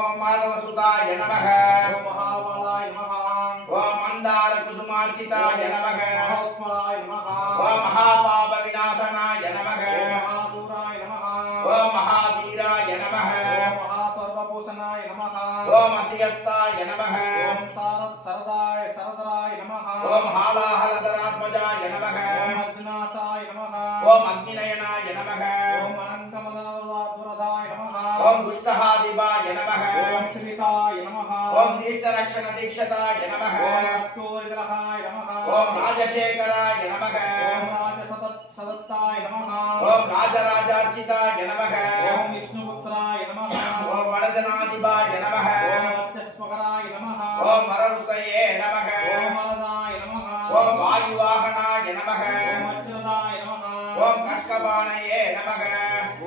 ஓம் மாதவசுதாய நமக. ஓம் மகாபாலாய நமஹ. ஓம் மந்தார குசுமார்ச்சிதாய நமக. மகோத்மலாய நமஹ. ஓம் மகாபாப விநாசனாய நமக. ஓம் மகாசூராய நமஹ. ஓம் மகாவீராய நமக. ஓம் மகாசர்வபூஷணாய நமஹ. ஓம் அசியஸ்தாய நமக. ஓம் சரதராய நமஹ. ஓம் ஹாலாஹலதராத்மஜாய நமக. ஓம் அர்ஜுனாசாய நமஹ. ஓம் அக்னிநயனாய நமக. ஓம் அனந்தமதனதுரதாய நமஹ. ஓம் துஷ்டஹாதிபாய நமக. ஓம் ஸ்ரீதாய நமஹ. ஓம் சீஷ்டரக்ஷண தீக்ஷதாய நமக. ஓம் கஸ்தூரிதரஹாய நமஹ. ஓம் ராஜசேகராய நமக. ஓம் ராஜசதத்தாய நமஹ. ஓம் ராஜராஜார்ச்சிதாய நமக. ஓம் விஷ்ணுபுத்ராய நமஹ. ஓம் வடஜனாதிபாய நமக. ஓம் வச்சஸ்வகராய நமஹ. ஓம் வரருசயே நமக. ஓம் வரதாய நமஹ. ஓம் வாயுவாகனாய நமக. ஓம் வஜ்ரதாய நமஹ. ஓம் கட்கபாணயே நமக.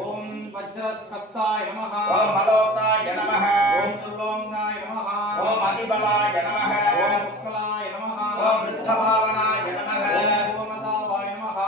ஓம் வஜ்ரஸ்கஸ்தாய நமஹ. ஓம் மலோக்தாய நமக. ஓம் துர்லோங்காய நமஹ. ஓம் அதிபலாய நமக. ஓம் புஷ்கலாய நமஹ. ஓம் விருத்தபாவனாய நமக. ஓம் பூர்ணதாவாய நமஹ.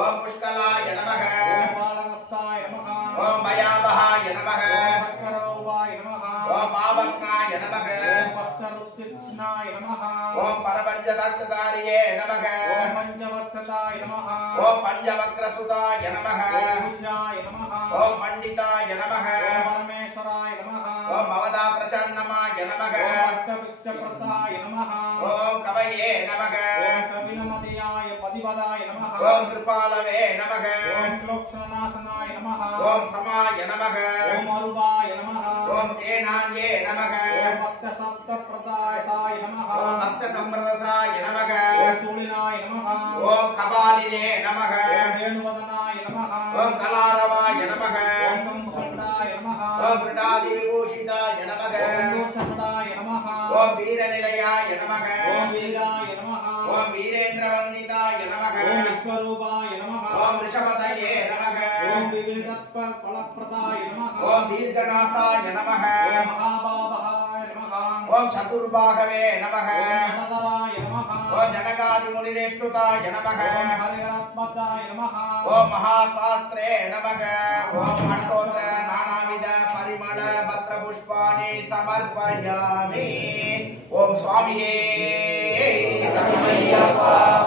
ஓம் புஷ்கலாய நமக. ஓம் பாலகஸ்தாய நமஹ. ஓம் பயாபகாய நமக. ஓம் பக்கரௌபாய நமஹ. ஓம் பாவக்னாய நமக. ஓம் பஷ்டருத்திச்னாய நமஹ. ஓம் பரபஞ்சதாட்சதாரியே நமக. ஓம் பஞ்சவத்சலாய நமஹ. ஓம் பஞ்சவக்ரசுதாய நமக. ஓம் குஷாய நமஹ. ஓம் பண்டிதாய நமக. ஓம் பரமேஸ்வராய நமஹ. ஓம் பவதா பிரசன்னமாய நமக. ஓம் அஷ்டபிச்சப்ரதாய நமஹ. ஓம் கவயே நமக. ஓம் கபிலமதியாய பதிபதாய நமஹ. ஓம் கிருபாலவே நமக. ஓம் க்லோக்ஷணநாசனாய நமஹ. ஓம் சமாய நமக. ஓம் அருபாய நமஹ. ஓம் சேனான்யே நமக. ஓம் பக்தசப்தப்ரதாயசாய நமஹ. ஓம் பக்த சம்பிரதசாய நமக. ஓம் சூலினாய நமஹ. ஓம் கபாலினே நமக. ஓம் வேணுவதனாய நமஹ. ஓம் கலாரவாய நமக. ஓம் கம்பகண்டாய நமஹ. ஓம் கிருடாதி விபூஷிதாய நமக. ஓம் தோஷபடாய நமஹ. ஓம் வீரநிலையாய நமக. ஓம் வீராய நமஹ. ஓம் வீரேந்திரவந்திதாய நமக. ஓம் விஸ்வரூபாய நமஹ. ஓம் ரிஷபதயே நமக. ஓம் விவிதத்பலப்ரதாய நமஹ. ஓம் தீர்க்கநாசாய நமக. ஓம் மகாபாபகாய நமஹ. ஓம் சதுர்பாகவே நமக. ஓம் நடதராய நமஹ. ஓம் ஜனகாதி முனிரேஷ்டுதாய நமக. ஓம் ஹரிஹராத்மஜாய நமஹ. ஓம் மகாசாஸ்திரே நமக. ஓம் அஷ்டோத்திர நானாவித பரிமள பத்ர புஷ்பாணி சமர்ப்பயாமி. ஓம் சுவாமியே சரணமையப்பா.